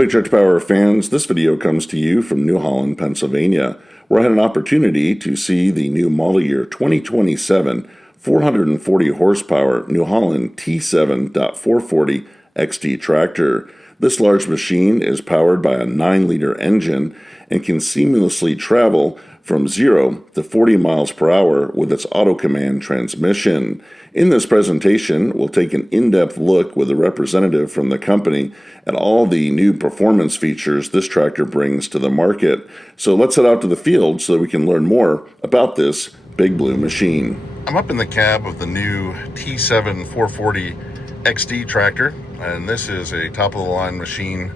Big Tractor Power fans, this video comes to you from New Holland, Pennsylvania, where I had an opportunity to see the new model year 2027 440 horsepower New Holland T7.440 XD tractor. This large machine is powered by a 9-liter engine and can seamlessly travel from 0 to 40 miles per hour with its auto command transmission. In this presentation, we'll take an in-depth look with a representative from the company at all the new performance features this tractor brings to the market. So let's head out to the field so that we can learn more about this big blue machine. I'm up in the cab of the new T7.440 XD tractor, and this is a top-of-the-line machine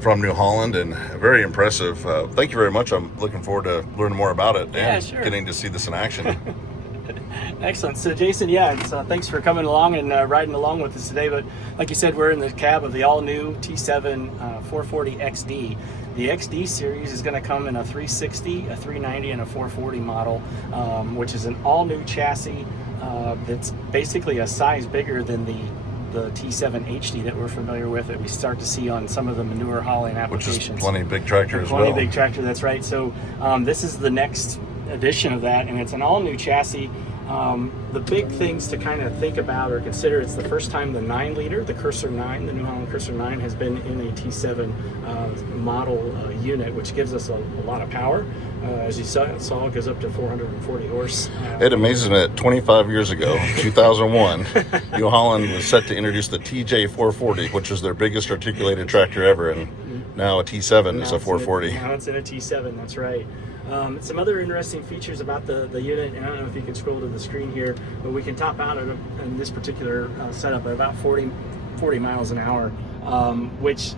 from New Holland, and very impressive. Thank you very much. I'm looking forward to learning more about it and getting to see this in action. Excellent. So Jason, thanks for coming along and riding along with us today. But like you said, we're in the cab of the all-new T7.440 XD. The XD series is going to come in a 360, a 390, and a 440 model, which is an all-new chassis that's basically a size bigger than the T7 HD that we're familiar with, that we start to see on some of the manure hauling applications. Which is plenty big tractor as well. Plenty big tractor, that's right. So this is the next edition of that, and it's an all-new chassis. The big things to kind of think about or consider, it's the first time the 9-liter, the Cursor 9, the New Holland Cursor 9 has been in a T7 model unit, which gives us a lot of power. As you saw, it goes up to 440 horse. It amazes me that 25 years ago, 2001, New Holland was set to introduce the TJ440, which is their biggest articulated tractor ever, and now a T7 is a 440. Now it's in a T7, that's right. Some other interesting features about the unit, and I don't know if you can scroll to the screen here, but we can top out in this particular setup at about 40 miles an hour, which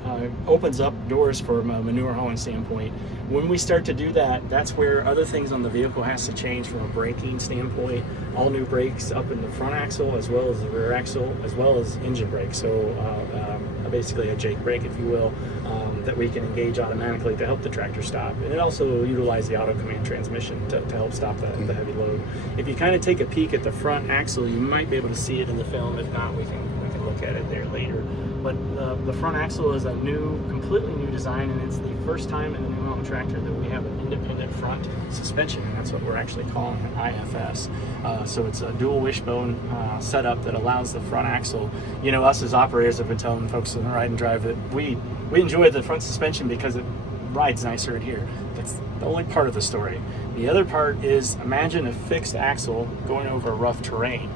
opens up doors from a manure hauling standpoint. When we start to do that, that's where other things on the vehicle has to change from a braking standpoint. All new brakes up in the front axle, as well as the rear axle, as well as engine brakes. So basically a Jake brake, if you will, that we can engage automatically to help the tractor stop. And it also utilizes the auto command transmission to help stop the heavy load. If you kind of take a peek at the front axle, you might be able to see it in the film. If not, we can look at it there later. But the front axle is a completely new design, and it's the first time in the New Holland tractor that we have an independent front suspension, and that's what we're actually calling an IFS. So it's a dual wishbone setup that allows the front axle. You know, us as operators have been telling folks in the ride and drive that we enjoy the front suspension because it rides nicer in here. That's the only part of the story. The other part is, imagine a fixed axle going over rough terrain.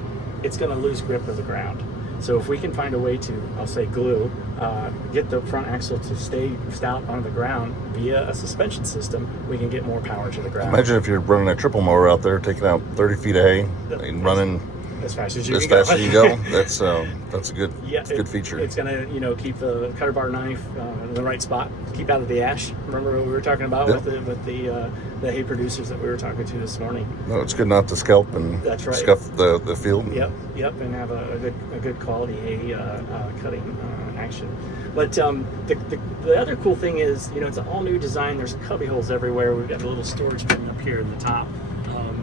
It's going to lose grip of the ground. So if we can find a way to, I'll say glue, get the front axle to stay stout on the ground via a suspension system, we can get more power to the ground. Imagine if you're running a triple mower out there, taking out 30 feet of hay and running as fast as you go. That's a good feature. It's gonna keep the cutter bar knife in the right spot, keep out of the ash. Remember what we were talking about with the hay producers that we were talking to this morning. No, it's good not to scalp and scuff the field. Yep, and have a good quality hay cutting action. But the other cool thing is, it's an all new design. There's cubby holes everywhere. We've got a little storage bin up here in the top.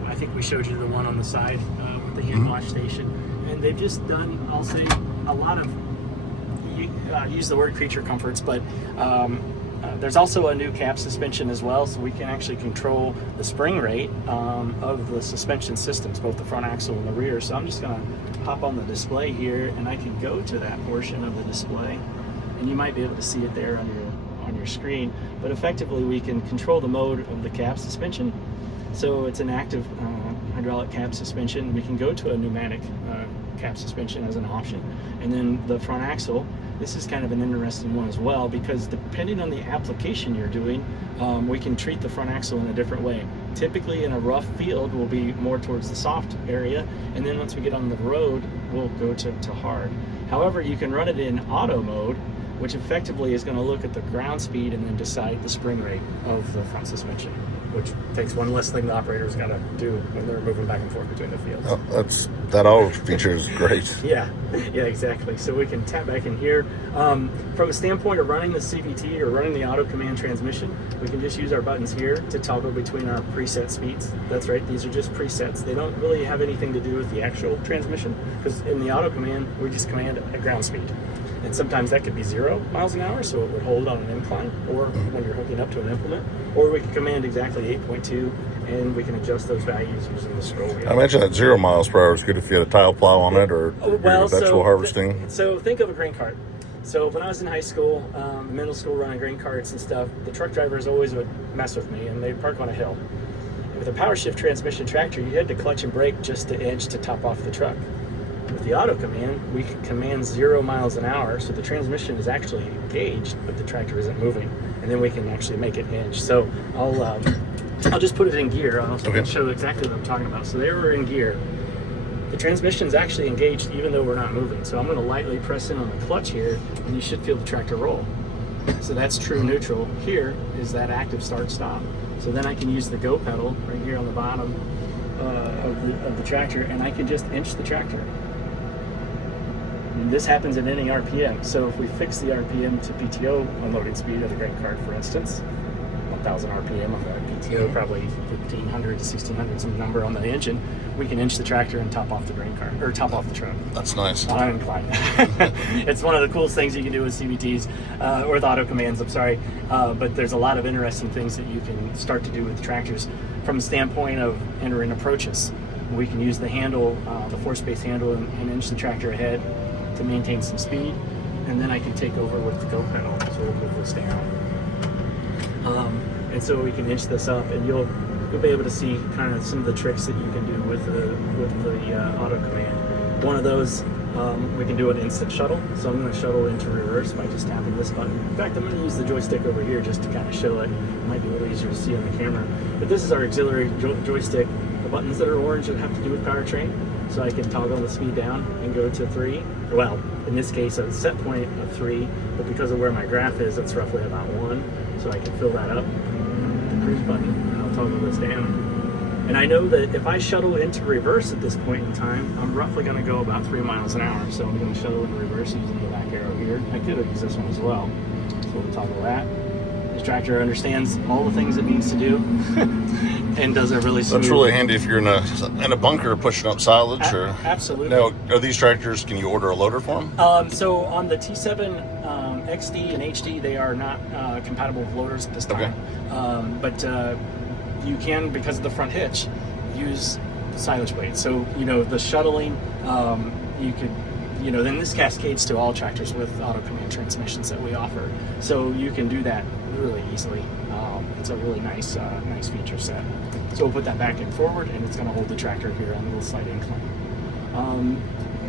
I think we showed you the one on the side with the hand wash station, and they've just done, I'll say, a lot of use the word creature comforts, but there's also a new cab suspension as well, so we can actually control the spring rate of the suspension systems, both the front axle and the rear. So I'm just going to hop on the display here, and I can go to that portion of the display, and you might be able to see it there on your screen. But effectively, we can control the mode of the cab suspension. So it's an active hydraulic cab suspension. We can go to a pneumatic cab suspension as an option. And then the front axle, this is kind of an interesting one as well, because depending on the application you're doing, we can treat the front axle in a different way. Typically in a rough field, we'll be more towards the soft area, and then once we get on the road, we'll go to hard. However, you can run it in auto mode, which effectively is going to look at the ground speed and then decide the spring rate of the front suspension. which takes one less thing the operator's got to do when they're moving back and forth between the fields. Oh, that all feature is great. Yeah, exactly. So we can tap back in here. From a standpoint of running the CVT or running the auto command transmission, we can just use our buttons here to toggle between our preset speeds. That's right, these are just presets. They don't really have anything to do with the actual transmission, because in the auto command, we just command a ground speed. And sometimes that could be 0 miles an hour, so it would hold on an incline, or when you're hooking up to an implement. Or we can command exactly 8.2, and we can adjust those values using the scroll wheel. I imagine that 0 miles per hour is good if you had a tile plow on it, or vegetable harvesting. So think of a grain cart. So when I was in high school, middle school, running grain carts and stuff, the truck drivers always would mess with me, and they'd park on a hill. With a power shift transmission tractor, you had to clutch and brake just to inch to top off the truck. With the auto command, we can command 0 miles an hour, so the transmission is actually engaged, but the tractor isn't moving, and then we can actually make it hinge. So I'll just put it in gear. I'll show exactly what I'm talking about. So there we're in gear. The transmission is actually engaged even though we're not moving. So I'm going to lightly press in on the clutch here, and you should feel the tractor roll. So that's true neutral. Here is that active start-stop. So then I can use the go pedal right here on the bottom of the tractor, and I can just inch the tractor. And this happens at any RPM. So if we fix the RPM to PTO unloading speed of the grain cart, for instance, 1,000 RPM on the PTO, probably 1,500 to 1,600, some number on the engine, we can inch the tractor and top off the grain cart, or top off the truck. That's nice. On an incline. It's one of the coolest things you can do with CVTs, or with auto commands, I'm sorry. But there's a lot of interesting things that you can start to do with tractors from the standpoint of entering approaches. We can use the handle, the four-space handle, and inch the tractor ahead to maintain some speed, and then I can take over with the go pedal, so we'll move this down. And so we can inch this up, and you'll be able to see kind of some of the tricks that you can do with the auto command. One of those, we can do an instant shuttle. So I'm going to shuttle into reverse by just tapping this button. In fact, I'm going to use the joystick over here just to kind of show it. It might be a little easier to see on the camera. But this is our auxiliary joystick. The buttons that are orange that have to do with powertrain. So I can toggle the speed down and go to 3. Well, in this case, a set point of 3, but because of where my graph is, it's roughly about 1. So I can fill that up. The cruise button, and I'll toggle this down. And I know that if I shuttle into reverse at this point in time, I'm roughly going to go about 3 miles an hour. So I'm going to shuttle in reverse using the back arrow here. I could have used this one as well. So we'll toggle that. This tractor understands all the things it needs to do and does it really smooth. That's really handy if you're in a bunker pushing up silage. Absolutely. Now, are these tractors, can you order a loader for them? So on the T7 XD and HD, they are not compatible with loaders at this time. Okay. But you can, because of the front hitch, use the silage blade. So, the shuttling, you could, then this cascades to all tractors with auto command transmissions that we offer. So you can do that really easily. It's a really nice feature set. So we'll put that back and forward, and it's going to hold the tractor here on a little slight incline.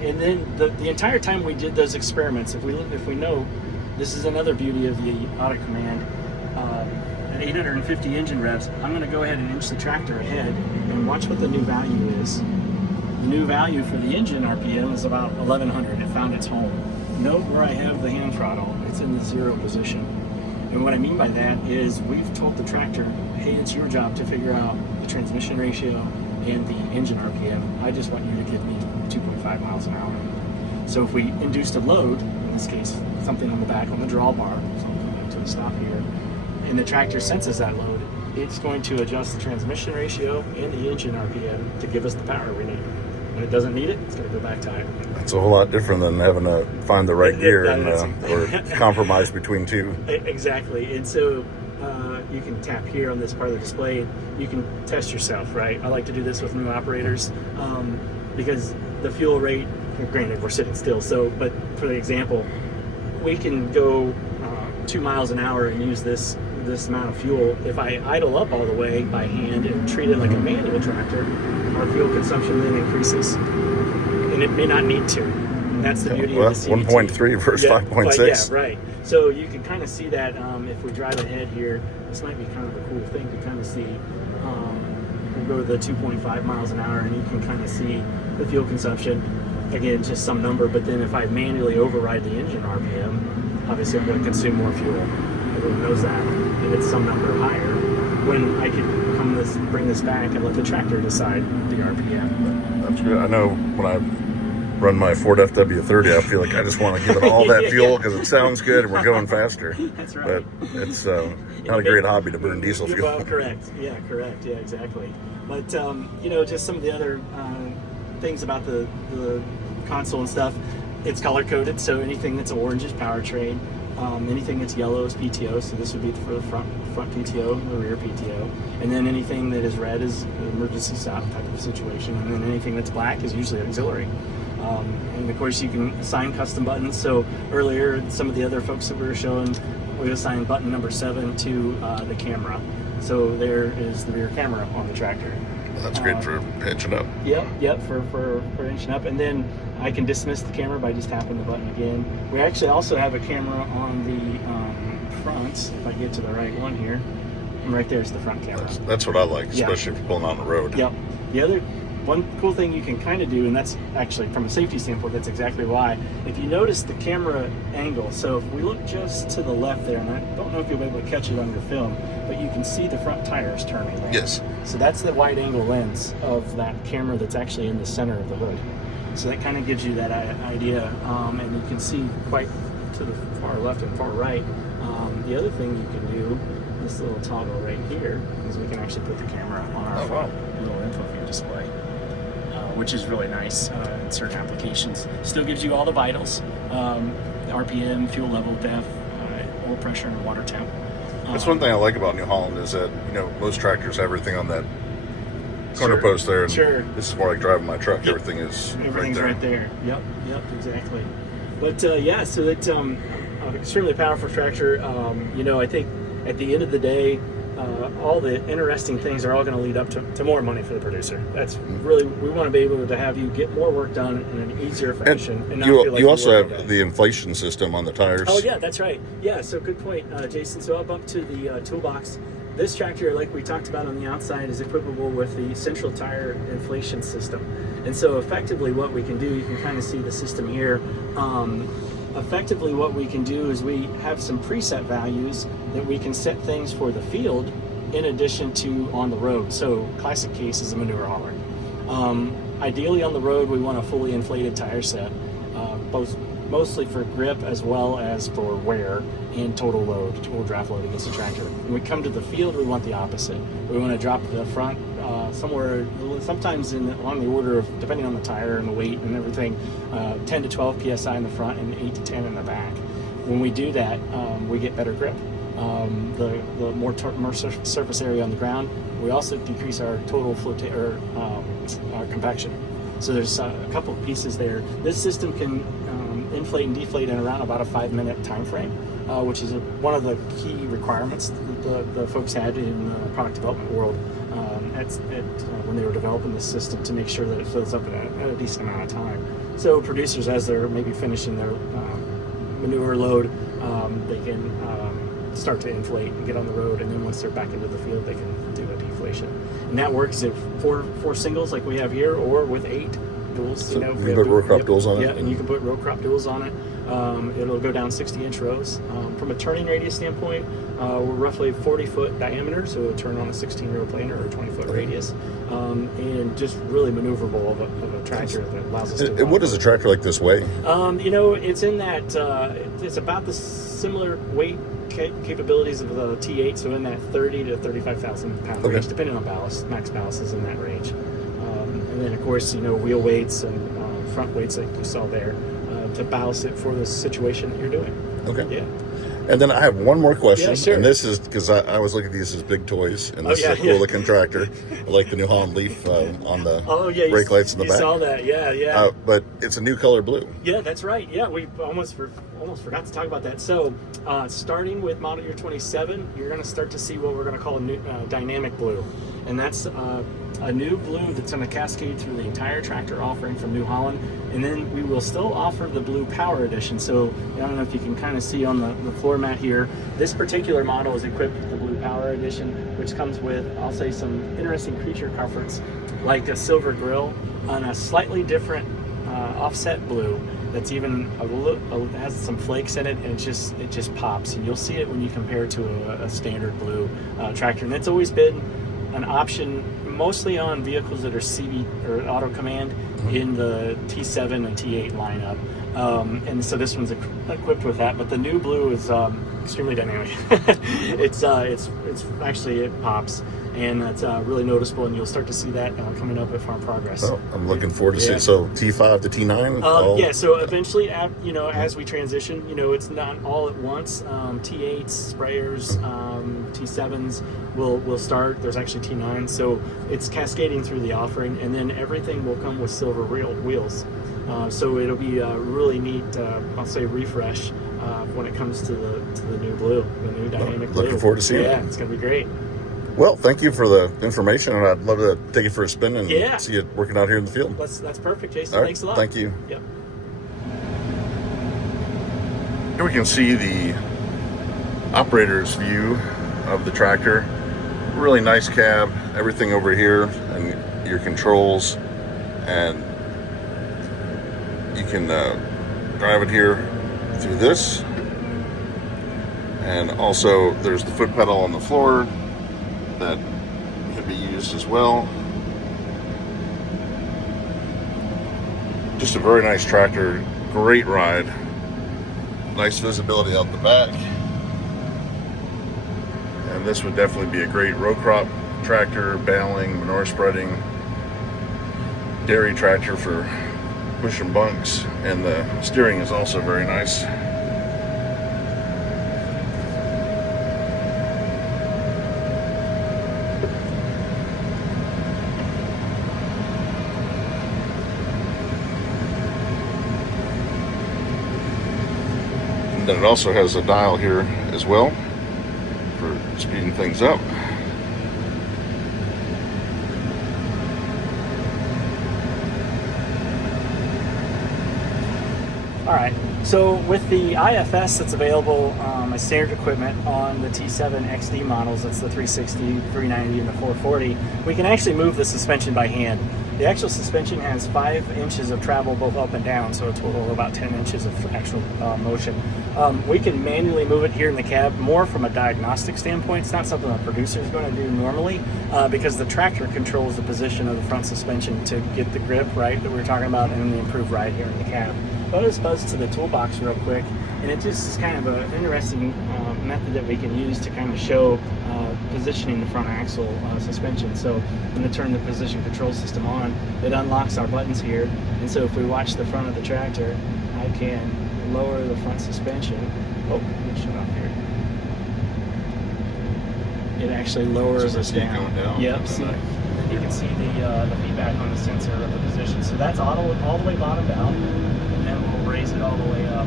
And then the entire time we did those experiments, if we know, this is another beauty of the auto command. At 850 engine revs, I'm going to go ahead and inch the tractor ahead and watch what the new value is. The new value for the engine RPM is about 1100. It found its home. Note where I have the hand throttle. It's in the 0 position. And what I mean by that is we've told the tractor, hey, it's your job to figure out the transmission ratio and the engine RPM. I just want you to give me 2.5 miles an hour. So if we induced a load, in this case, something on the back on the drawbar, so I'm coming to a stop here, and the tractor senses that load, it's going to adjust the transmission ratio and the engine RPM to give us the power we need. When it doesn't need it, it's going to go back to idle. That's a whole lot different than having to find the right gear or compromise between two. Exactly. And so you can tap here on this part of the display. You can test yourself, right? I like to do this with new operators because the fuel rate, granted we're sitting still, but for the example, we can go 2 miles an hour and use this amount of fuel. If I idle up all the way by hand and treat it like a manual tractor, our fuel consumption then increases, and it may not need to. And that's the beauty of the CVT. 1.3 versus 5.6. Yeah, right. So you can kind of see that if we drive ahead here, this might be kind of a cool thing to kind of see. We'll go to the 2.5 miles an hour, and you can kind of see the fuel consumption. Again, just some number, but then if I manually override the engine RPM, obviously I'm going to consume more fuel. Everyone knows that, and it's some number higher. when I could bring this back and let the tractor decide the RPM. That's good. I know when I run my Ford FW30, I feel like I just want to give it all that fuel because it sounds good and we're going faster. That's right. But it's not a great hobby to burn diesel fuel. Well, correct. Yeah, exactly. But you know, just some of the other things about the console and stuff. It's color coded, so anything that's orange is powertrain. Anything that's yellow is PTO, so this would be for the front PTO, the rear PTO. And then anything that is red is an emergency stop type of situation. And then anything that's black is usually auxiliary. And of course you can assign custom buttons. So earlier, some of the other folks that we were showing, we assigned button number 7 to the camera. So there is the rear camera on the tractor. That's great for inching up. Yep, for inching up. And then I can dismiss the camera by just tapping the button again. We actually also have a camera on the front. If I get to the right one here, and right there's the front camera. That's what I like, especially if you're pulling on the road. Yep. The other one cool thing you can kind of do, and that's actually from a safety standpoint, that's exactly why. If you notice the camera angle, so if we look just to the left there, and I don't know if you'll be able to catch it on your film, but you can see the front tires turning there. Yes. So that's the wide angle lens of that camera that's actually in the center of the hood. So that kind of gives you that idea, and you can see quite to the far left and far right. The other thing you can do, this little toggle right here, is we can actually put the camera on our front little info view display, which is really nice in certain applications. Still gives you all the vitals, RPM, fuel level, depth, oil pressure, and water temp. That's one thing I like about New Holland is that, you know, most tractors have everything on that corner post there. And this is more like driving my truck. Everything is Everything's right there. Yep, exactly. But yeah, so it's extremely powerful tractor. You know, I think at the end of the day, all the interesting things are all going to lead up to more money for the producer. That's really, we want to be able to have you get more work done in an easier fashion. And not feel like you also have the inflation system on the tires. Oh yeah, that's right. Yeah, so good point, Jason. So I'll bump to the toolbox. This tractor, like we talked about on the outside, is equipable with the central tire inflation system. And so effectively what we can do, you can kind of see the system here. Effectively what we can do is we have some preset values that we can set things for the field in addition to on the road. So classic case is a manure hauler. Ideally on the road we want a fully inflated tire set, mostly for grip as well as for wear and total load, total draft load against the tractor. When we come to the field, we want the opposite. We want to drop the front somewhere, sometimes along the order of, depending on the tire and the weight and everything, 10 to 12 PSI in the front and 8 to 10 in the back. When we do that, we get better grip. The more surface area on the ground, we also decrease our total our compaction. So there's a couple of pieces there. This system can inflate and deflate in around about a 5-minute time frame, which is one of the key requirements that the folks had in the product development world when they were developing this system, to make sure that it fills up at a decent amount of time. So producers, as they're maybe finishing their manure load, they can start to inflate and get on the road, and then once they're back into the field, they can do a deflation. And that works if four singles like we have here, or with 8 duals. So you can put row crop duals on it? Yeah, and you can put row crop duals on it. It'll go down 60-inch rows. From a turning radius standpoint, we're roughly 40-foot diameter, so it'll turn on a 16-row planer or a 20-foot radius, and just really maneuverable of a tractor that allows us to. And what does a tractor like this weigh? You know, it's in that it's about the similar weight capabilities of the T8, so in that 30 to 35,000 pound range, depending on ballast. Max ballast is in that range. And then, of course, you know, wheel weights and front weights like you saw there to ballast it for the situation that you're doing. Okay. Yeah. And then I have one more question, Yeah, sure. and this is because I always look at these as big toys, and this is a cool looking tractor. I like the New Holland Leaf on the brake lights in the back. You saw that, yeah. But it's a new color blue. Yeah, that's right. Yeah, we almost forgot to talk about that. So, starting with model year 27, you're going to start to see what we're going to call a new dynamic blue, and that's a new blue that's going to cascade through the entire tractor offering from New Holland. And then we will still offer the blue power edition. So I don't know if you can kind of see on the floor mat here, this particular model is equipped with the blue power edition, which comes with, I'll say, some interesting creature comforts like a silver grille on a slightly different offset blue, that's even has some flakes in it, and it just pops. And you'll see it when you compare it to a standard blue tractor. And it's always been an option mostly on vehicles that are CV or auto command in the T7 and T8 lineup. And so this one's equipped with that, but the new blue is extremely dynamic. It's actually, it pops, and it's really noticeable, and you'll start to see that coming up at Farm Progress. Oh, I'm looking forward to seeing. So T5 to T9. Yeah. So eventually, as we transition, it's not all at once. T8s, sprayers, T7s will start. There's actually T9s, so it's cascading through the offering, and then everything will come with silver wheels. So it'll be a really neat, I'll say, refresh when it comes to the new blue, the new dynamic blue. Looking forward to seeing it. Yeah, it's going to be great. Well, thank you for the information, and I'd love to take it for a spin and see it working out here in the field. That's perfect, Jason. All right, thanks a lot. Thank you. Yep. Here we can see the operator's view of the tractor. Really nice cab, everything over here, and your controls, and you can drive it here through this, and also there's the foot pedal on the floor that can be used as well. Just a very nice tractor, great ride, nice visibility out the back, and this would definitely be a great row crop tractor, baling, manure spreading, dairy tractor for pushing bunks, and the steering is also very nice. And then it also has a dial here as well for speeding things up. All right, so with the IFS that's available as standard equipment on the T7 XD models, that's the 360, 390, and the 440, we can actually move the suspension by hand. The actual suspension has 5 inches of travel both up and down, so a total of about 10 inches of actual motion. We can manually move it here in the cab more from a diagnostic standpoint. It's not something a producer is going to do normally because the tractor controls the position of the front suspension to get the grip right that we were talking about and the improved ride here in the cab. But I'll just buzz to the toolbox real quick, and it just is kind of an interesting method that we can use to kind of show positioning the front axle suspension. So I'm going to turn the position control system on. It unlocks our buttons here, and so if we watch the front of the tractor, I can lower the front suspension. Oh, let me shut off here. It actually lowers us down. Yep. See, you can see the feedback on the sensor of the position. So that's all the way bottomed out, and then we'll raise it all the way up.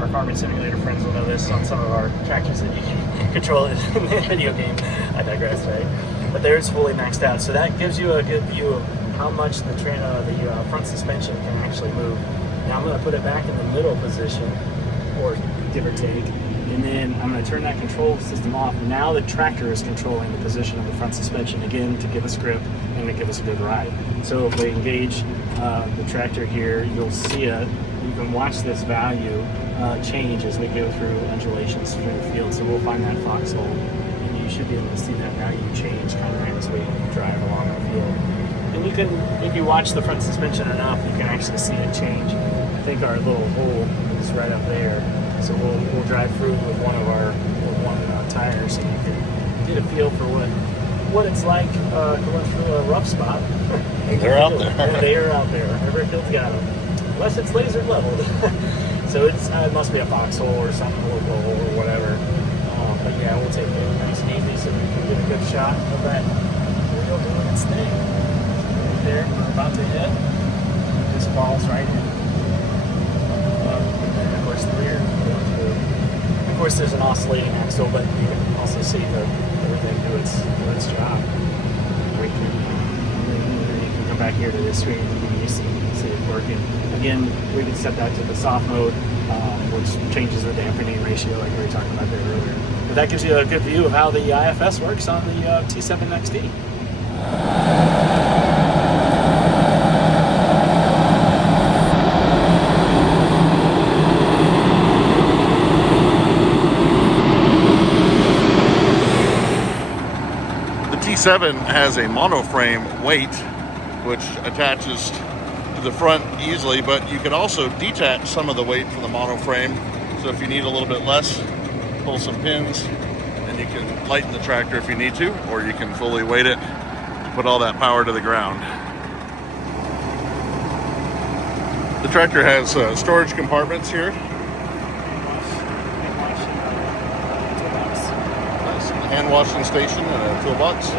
Our farming simulator friends will know this on some of our tractors that you can control it in the video game. I digress, right? But there's fully maxed out, so that gives you a good view of how much the front suspension can actually move. Now I'm going to put it back in the middle position, or give or take, and then I'm going to turn that control system off. Now the tractor is controlling the position of the front suspension, again, to give us grip and to give us a good ride. So if we engage the tractor here, you'll see you can watch this value change as we go through undulations through the field. So we'll find that foxhole, and you should be able to see that value change kind of as we drive along the field. And you can, if you watch the front suspension enough, you can actually see it change. I think our little hole is right up there, so we'll drive through with one tire, so you can get a feel for what it's like going through a rough spot. They're out there. They are out there. Every field's got them, unless it's laser leveled. So it must be a foxhole or something, or whatever. But yeah, we'll take it nice and easy so we can get a good shot of that wheel doing its thing. Right there, we're about to hit. Just falls right in. And of course the rear going through. Of course there's an oscillating axle, but you can also see everything do its job. You can come back here to this screen and you see it working. Again, we can set that to the soft mode, which changes the dampening ratio like we were talking about there earlier. But that gives you a good view of how the IFS works on the T7 XD. T7 has a monoframe weight which attaches to the front easily, but you can also detach some of the weight from the monoframe. So if you need a little bit less, pull some pins and you can lighten the tractor if you need to, or you can fully weight it to put all that power to the ground. The tractor has storage compartments here. Nice. Hand washing station and a toolbox.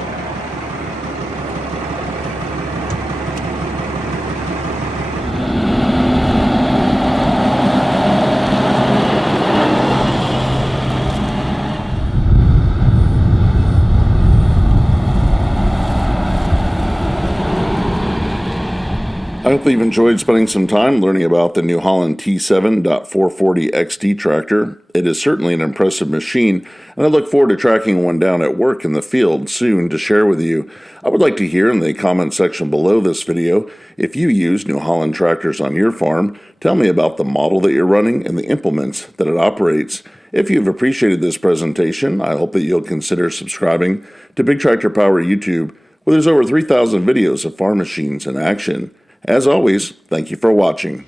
I hope that you've enjoyed spending some time learning about the New Holland T7.440 XD tractor. It is certainly an impressive machine, and I look forward to tracking one down at work in the field soon to share with you. I would like to hear in the comment section below this video if you use New Holland tractors on your farm. Tell me about the model that you're running and the implements that it operates. If you've appreciated this presentation, I hope that you'll consider subscribing to Big Tractor Power YouTube, where there's over 3,000 videos of farm machines in action. As always, thank you for watching.